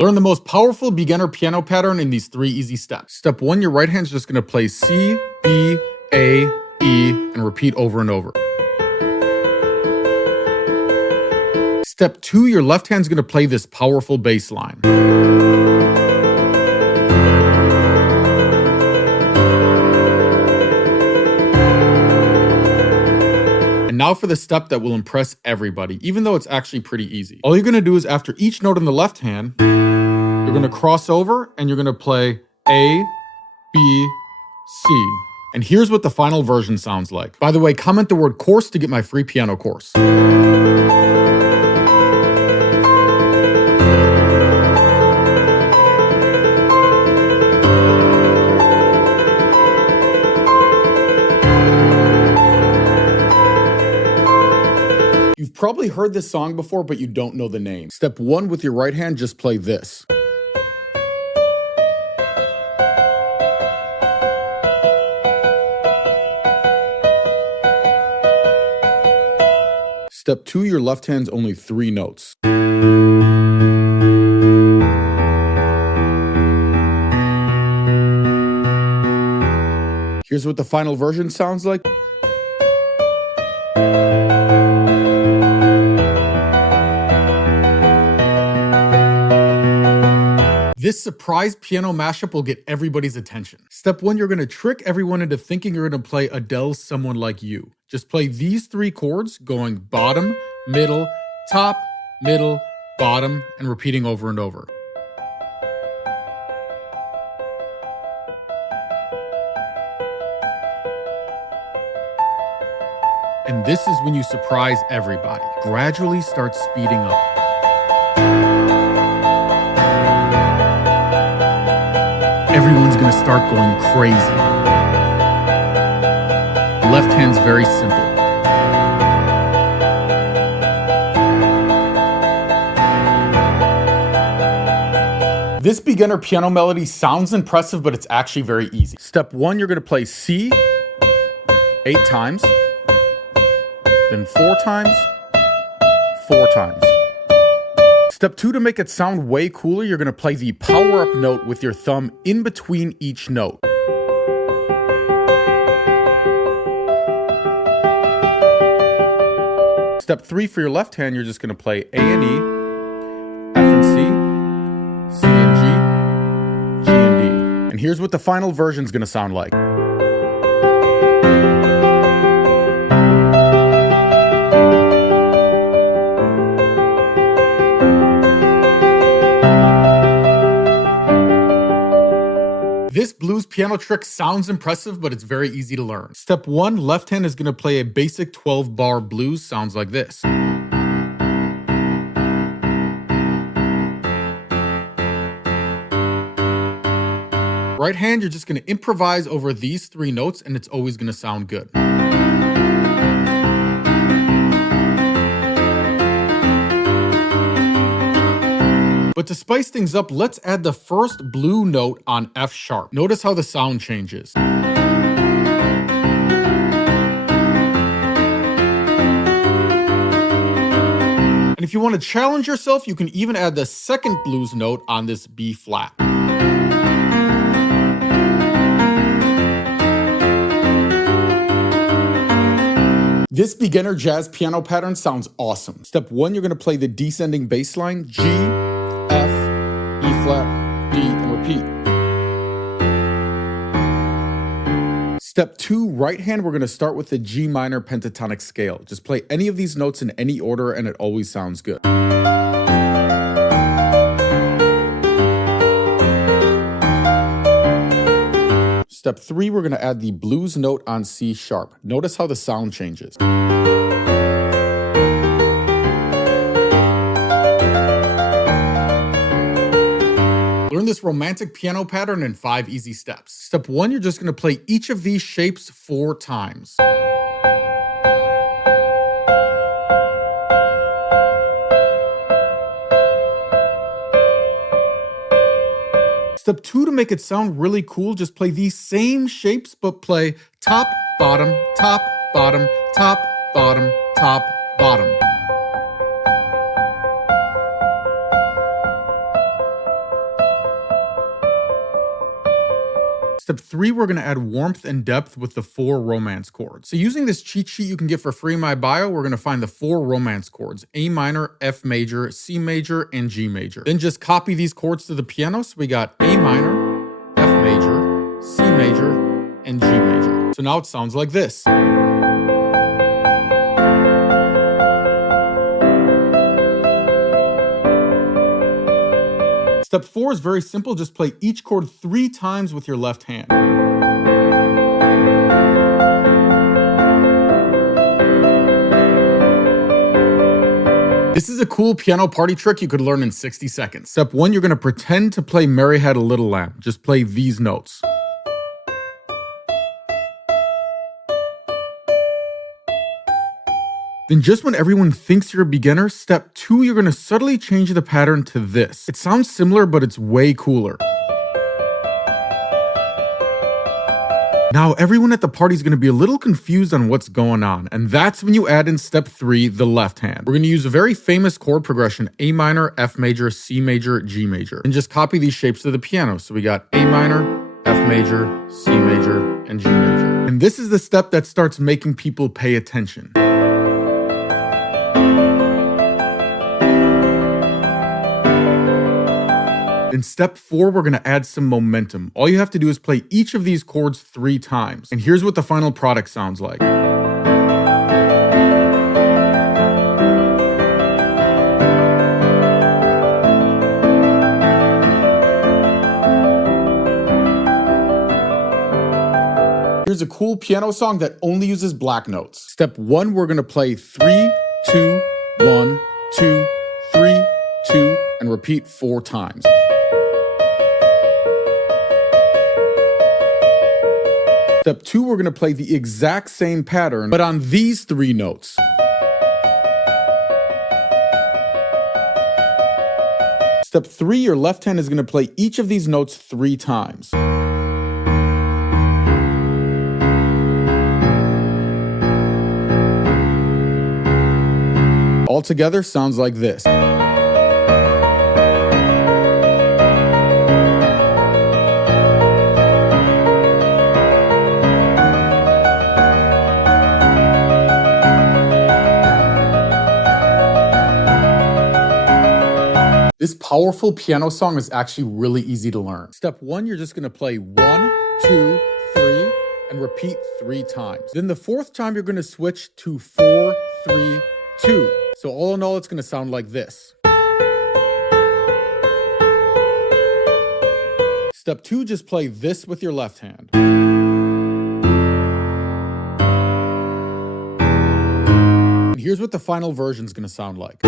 Learn the most powerful beginner piano pattern in these 3 easy steps. Step 1, your right hand's just gonna play C, B, A, E, and repeat over and over. Step 2, your left hand's gonna play this powerful bass line. And now for the step that will impress everybody, even though it's actually pretty easy. All you're gonna do is after each note in the left hand, you're gonna cross over and you're gonna play A, B, C. And here's what the final version sounds like. By the way, comment the word course to get my free piano course. You've probably heard this song before, but you don't know the name. Step 1, with your right hand, just play this. Step 2, your left hand's only 3 notes. Here's what the final version sounds like. This surprise piano mashup will get everybody's attention. Step 1, you're gonna trick everyone into thinking you're gonna play Adele's Someone Like You. Just play these 3 chords going bottom, middle, top, middle, bottom, and repeating over and over. And this is when you surprise everybody. Gradually start speeding up. Everyone's gonna start going crazy. Left hand's very simple. This beginner piano melody sounds impressive, but it's actually very easy. Step 1, you're gonna play C 8 times, then 4 times, 4 times. Step 2, to make it sound way cooler, you're gonna play the power up note with your thumb in between each note. Step 3, for your left hand, you're just gonna play A and E, F and C, C and G, G and D. And here's what the final version's gonna sound like. This blues piano trick sounds impressive, but it's very easy to learn. Step 1, left hand is gonna play a basic 12-bar blues, sounds like this. Right hand, you're just gonna improvise over these 3 notes, and it's always gonna sound good. But to spice things up, let's add the first blue note on F sharp. Notice how the sound changes. And if you want to challenge yourself, you can even add the second blues note on this B flat. This beginner jazz piano pattern sounds awesome. Step 1, you're going to play the descending bass line, G, F, E flat, D, and repeat. Step 2, right hand, we're going to start with the G minor pentatonic scale. Just play any of these notes in any order and it always sounds good. Step 3, we're going to add the blues note on C sharp. Notice how the sound changes. Learn this romantic piano pattern in 5 easy steps. Step 1, you're just going to play each of these shapes 4 times. Step 2, to make it sound really cool, just play these same shapes, but play top, bottom, top, bottom, top, bottom, top, bottom. Step 3, we're going to add warmth and depth with the 4 romance chords. So using this cheat sheet you can get for free in my bio, we're going to find the 4 romance chords: A minor, F major, C major, and G major. Then just copy these chords to the piano. So we got A minor, F major, C major, and G major. So now it sounds like this. Step 4 is very simple. Just play each chord 3 times with your left hand. This is a cool piano party trick you could learn in 60 seconds. Step 1, you're going to pretend to play Mary Had a Little Lamb. Just play these notes. Then just when everyone thinks you're a beginner, step 2, you're going to subtly change the pattern to this. It sounds similar, but it's way cooler. Now, everyone at the party is going to be a little confused on what's going on, and that's when you add in step 3, the left hand. We're going to use a very famous chord progression: A minor, F major, C major, G major. And just copy these shapes to the piano. So we got A minor, F major, C major, and G major. And this is the step that starts making people pay attention. In step 4, we're going to add some momentum. All you have to do is play each of these chords 3 times. And here's what the final product sounds like. Here's a cool piano song that only uses black notes. Step 1, we're going to play 3, 2, 1, 2, 3, 2, and repeat 4 times. Step 2, we're going to play the exact same pattern, but on these 3 notes. Step 3, your left hand is going to play each of these notes 3 times. All together sounds like this. This powerful piano song is actually really easy to learn. Step 1, you're just going to play 1, 2, 3, and repeat 3 times. Then the 4th time, you're going to switch to 4, 3, 2. So all in all, it's going to sound like this. Step 2, just play this with your left hand. And here's what the final version is going to sound like.